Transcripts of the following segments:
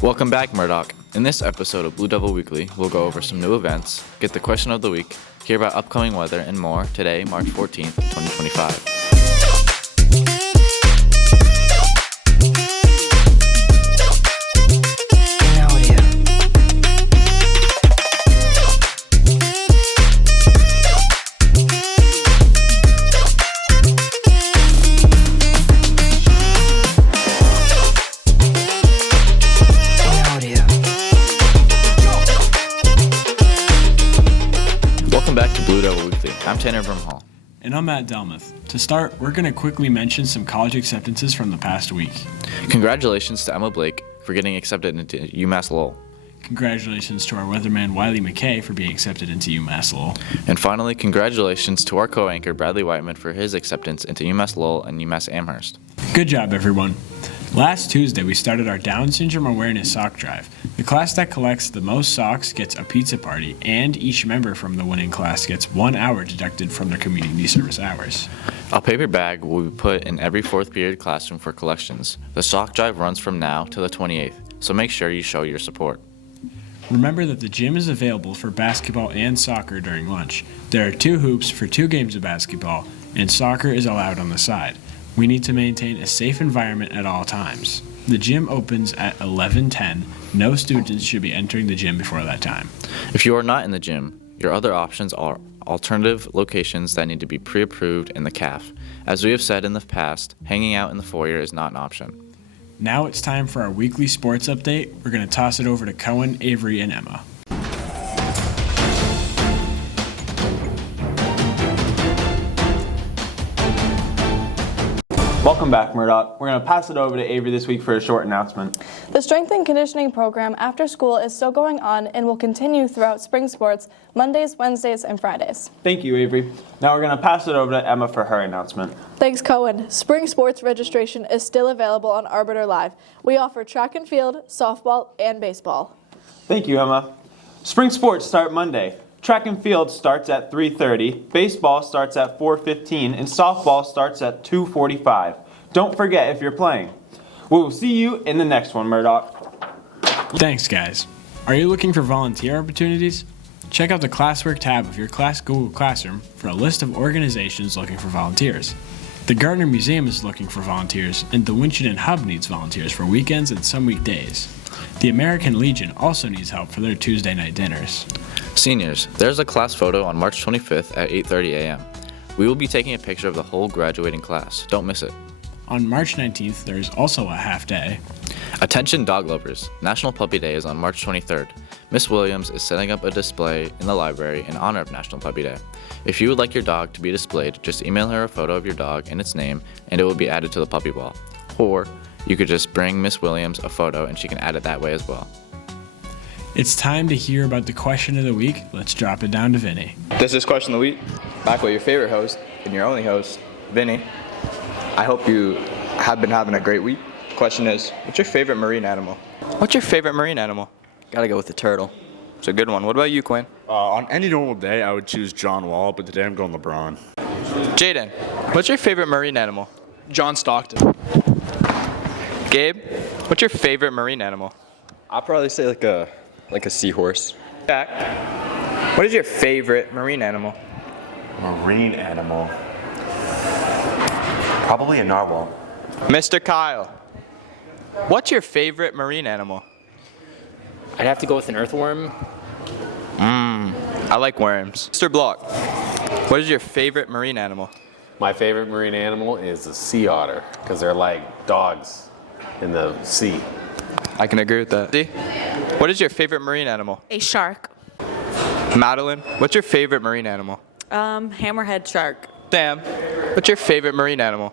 Welcome back, Murdoch. In this episode of Blue Devil Weekly, we'll go over some new events, get the question of the week, hear about upcoming weather, and more today, March 14th, 2025. I'm Tanner Brimhall. And I'm Matt Delmuth. To start, we're going to quickly mention some college acceptances from the past week. Congratulations to Emma Blake for getting accepted into UMass Lowell. Congratulations to our weatherman Wiley McKay for being accepted into UMass Lowell. And finally, congratulations to our co-anchor Bradley Whiteman for his acceptance into UMass Lowell and UMass Amherst. Good job, everyone. Last Tuesday, we started our Down Syndrome Awareness Sock Drive. The class that collects the most socks gets a pizza party, and each member from the winning class gets 1 hour deducted from their community service hours. A paper bag will be put in every fourth period classroom for collections. The sock drive runs from now to the 28th, so make sure you show your support. Remember that the gym is available for basketball and soccer during lunch. There are 2 hoops for 2 games of basketball, and soccer is allowed on the side. We need to maintain a safe environment at all times. The gym opens at 11:10. No students should be entering the gym before that time. If you are not in the gym, your other options are alternative locations that need to be pre-approved in the CAF. As we have said in the past, hanging out in the foyer is not an option. Now it's time for our weekly sports update. We're going to toss it over to Cohen, Avery, and Emma. Welcome back, Murdoch. We're going to pass it over to Avery this week for a short announcement. The strength and conditioning program after school is still going on and will continue throughout spring sports, Mondays, Wednesdays, and Fridays. Thank you, Avery. Now we're going to pass it over to Emma for her announcement. Thanks, Cohen. Spring sports registration is still available on Arbiter Live. We offer track and field, softball, and baseball. Thank you, Emma. Spring sports start Monday. Track and field starts at 3:30, baseball starts at 4:15, and softball starts at 2:45. Don't forget if you're playing. We will see you in the next one, Murdoch. Thanks, guys. Are you looking for volunteer opportunities? Check out the classwork tab of your class Google Classroom for a list of organizations looking for volunteers. The Gardner Museum is looking for volunteers, and the Winchendon Hub needs volunteers for weekends and some weekdays. The American Legion also needs help for their Tuesday night dinners. Seniors, there's a class photo on March 25th at 8:30 a.m. We will be taking a picture of the whole graduating class. Don't miss it. On March 19th, there is also a half day. Attention dog lovers, National Puppy Day is on March 23rd. Miss Williams is setting up a display in the library in honor of National Puppy Day. If you would like your dog to be displayed, just email her a photo of your dog and its name, and it will be added to the puppy wall. Or you could just bring Miss Williams a photo and she can add it that way as well. It's time to hear about the question of the week. Let's drop it down to Vinny. This is Question of the Week, back with your favorite host and your only host, Vinny. I hope you have been having a great week. Question is, what's your favorite marine animal? What's your favorite marine animal? Gotta go with the turtle. It's a good one. What about you, Quinn? On any normal day, I would choose John Wall, but today I'm going LeBron. Jaden, what's your favorite marine animal? John Stockton. Gabe, what's your favorite marine animal? I'll probably say like a seahorse. Jack, what is your favorite marine animal? Marine animal. Probably a narwhal. Mr. Kyle, what's your favorite marine animal? I'd have to go with an earthworm. I like worms. Mr. Block, what is your favorite marine animal? My favorite marine animal is a sea otter because they're like dogs in the sea. I can agree with that. What is your favorite marine animal? A shark. Madeline, what's your favorite marine animal? Hammerhead shark. Sam, what's your favorite marine animal?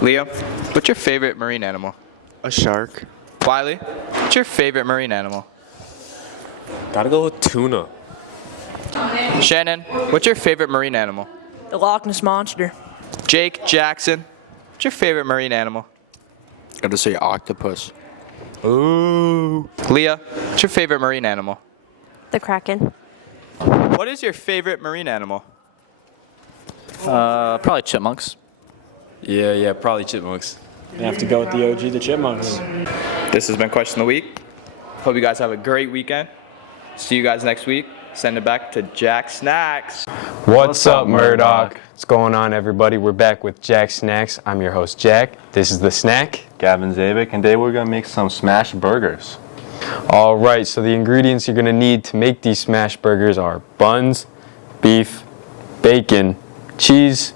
Leo, what's your favorite marine animal? A shark. Wiley, what's your favorite marine animal? Gotta go with tuna. Shannon, what's your favorite marine animal? The Loch Ness Monster. Jake Jackson, what's your favorite marine animal? Gotta say octopus. Ooh. Leah, what's your favorite marine animal? The Kraken. What is your favorite marine animal? Probably chipmunks. Yeah, probably chipmunks. You have to go with the OG, the chipmunks. This has been Question of the Week. Hope you guys have a great weekend. See you guys next week. Send it back to Jack Snacks. What's up, Murdoch? What's going on, everybody? We're back with Jack Snacks. I'm your host, Jack. This is The Snack. Gavin Zavik, and today we're going to make some smash burgers. All right, so the ingredients you're going to need to make these smash burgers are buns, beef, bacon, cheese,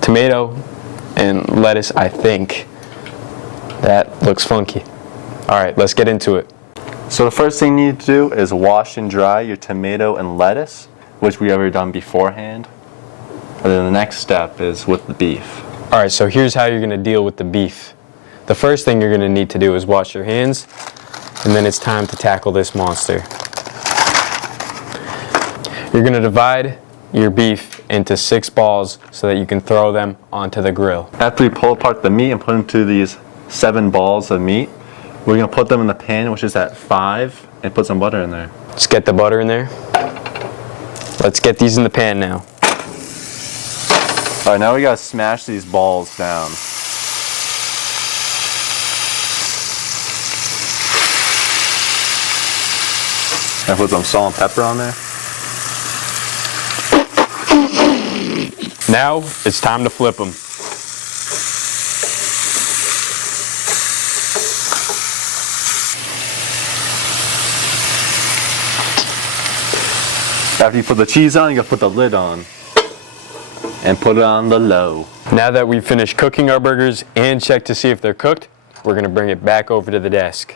tomato, and lettuce, I think. That looks funky. All right, let's get into it. So the first thing you need to do is wash and dry your tomato and lettuce, which we already done beforehand. And then the next step is with the beef. All right, so here's how you're going to deal with the beef. The first thing you're going to need to do is wash your hands, and then it's time to tackle this monster. You're going to divide your beef into 6 balls so that you can throw them onto the grill. After we pull apart the meat and put into these 7 balls of meat, we're going to put them in the pan, which is at 5, and put some butter in there. Let's get the butter in there. Let's get these in the pan now. All right, now we got to smash these balls down. And put some salt and pepper on there. Now it's time to flip them. After you put the cheese on, you gotta put the lid on. And put it on the low. Now that we've finished cooking our burgers and checked to see if they're cooked, we're gonna bring it back over to the desk.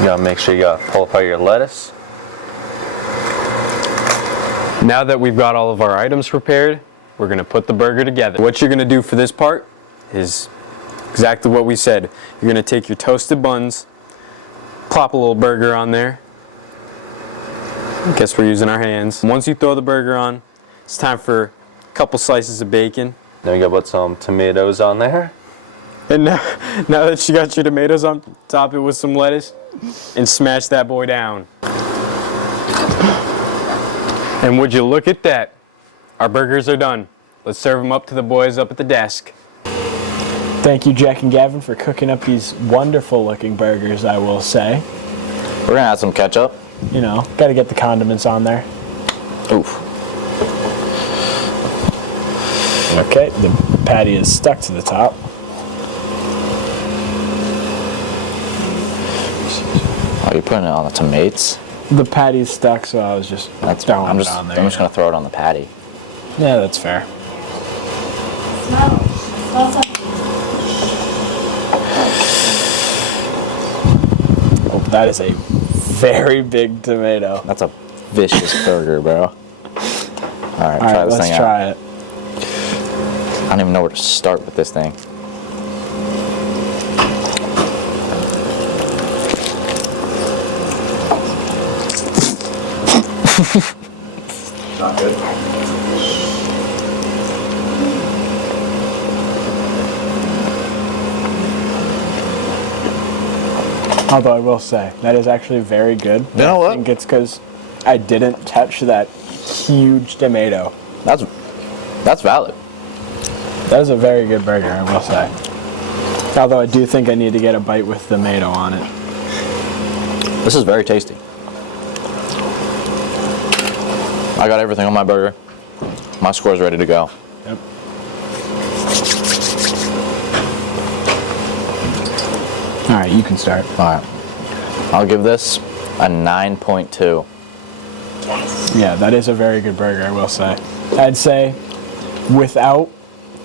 You gotta make sure you gotta pull apart your lettuce. Now that we've got all of our items prepared, we're gonna put the burger together. What you're gonna do for this part is exactly what we said. You're gonna take your toasted buns, plop a little burger on there. I guess we're using our hands. Once you throw the burger on, it's time for a couple slices of bacon. Then you gotta put some tomatoes on there. And now that you got your tomatoes on, top it with some lettuce and smash that boy down. And would you look at that? Our burgers are done. Let's serve them up to the boys up at the desk. Thank you, Jack and Gavin, for cooking up these wonderful looking burgers, I will say. We're gonna add some ketchup. You know, got to get the condiments on there. Oof. Okay, the patty is stuck to the top. Oh, you're putting it on the tomatoes? The patty's stuck, so I was just throwing it on there. I'm just gonna throw it on the patty. Yeah, that's fair. Oh, that is a very big tomato. That's a vicious burger, bro. All right, try this let's thing try out. it. I don't even know where to start with this thing. Not good. Although I will say, that is actually very good. You know what? I think it's because I didn't touch that huge tomato. That's valid. That is a very good burger, I will say. Although I do think I need to get a bite with tomato on it. This is very tasty. I got everything on my burger. My score's ready to go. Yep. All right, you can start. All right. I'll give this a 9.2. Yeah, that is a very good burger, I will say. I'd say without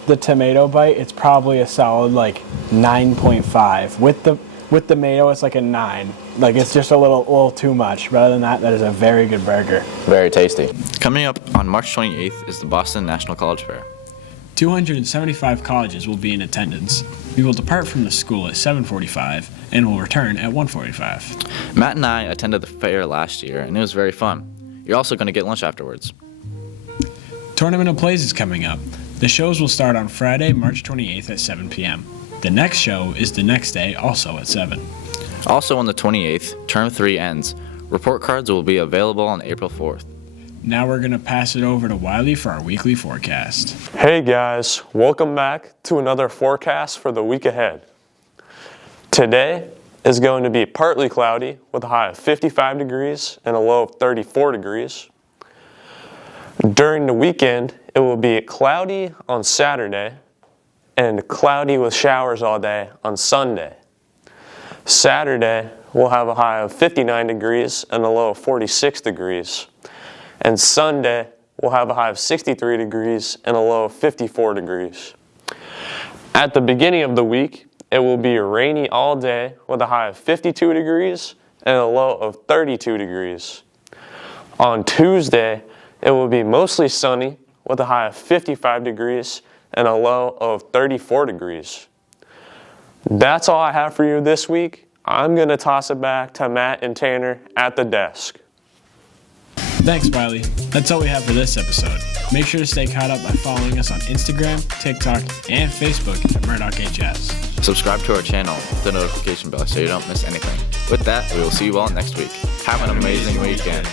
the tomato bite, it's probably a solid like 9.5. With the tomato, it's like a 9. Like, it's just a little too much. But other than that, that is a very good burger. Very tasty. Coming up on March 28th is the Boston National College Fair. 275 colleges will be in attendance. We will depart from the school at 7:45 and will return at 1:45. Matt and I attended the fair last year, and it was very fun. You're also going to get lunch afterwards. Tournament of Plays is coming up. The shows will start on Friday, March 28th at 7 p.m. The next show is the next day, also at 7. Also on the 28th, Term 3 ends. Report cards will be available on April 4th. Now we're going to pass it over to Wiley for our weekly forecast. Hey guys, welcome back to another forecast for the week ahead. Today is going to be partly cloudy with a high of 55 degrees and a low of 34 degrees. During the weekend, it will be cloudy on Saturday and cloudy with showers all day on Sunday. Saturday, we'll have a high of 59 degrees and a low of 46 degrees. And Sunday, we'll have a high of 63 degrees and a low of 54 degrees. At the beginning of the week, it will be rainy all day with a high of 52 degrees and a low of 32 degrees. On Tuesday, it will be mostly sunny with a high of 55 degrees and a low of 34 degrees. That's all I have for you this week. I'm going to toss it back to Matt and Tanner at the desk. Thanks, Wiley. That's all we have for this episode. Make sure to stay caught up by following us on Instagram, TikTok, and Facebook at MurdochHS. Subscribe to our channel with the notification bell so you don't miss anything. With that, we will see you all next week. Have an amazing weekend.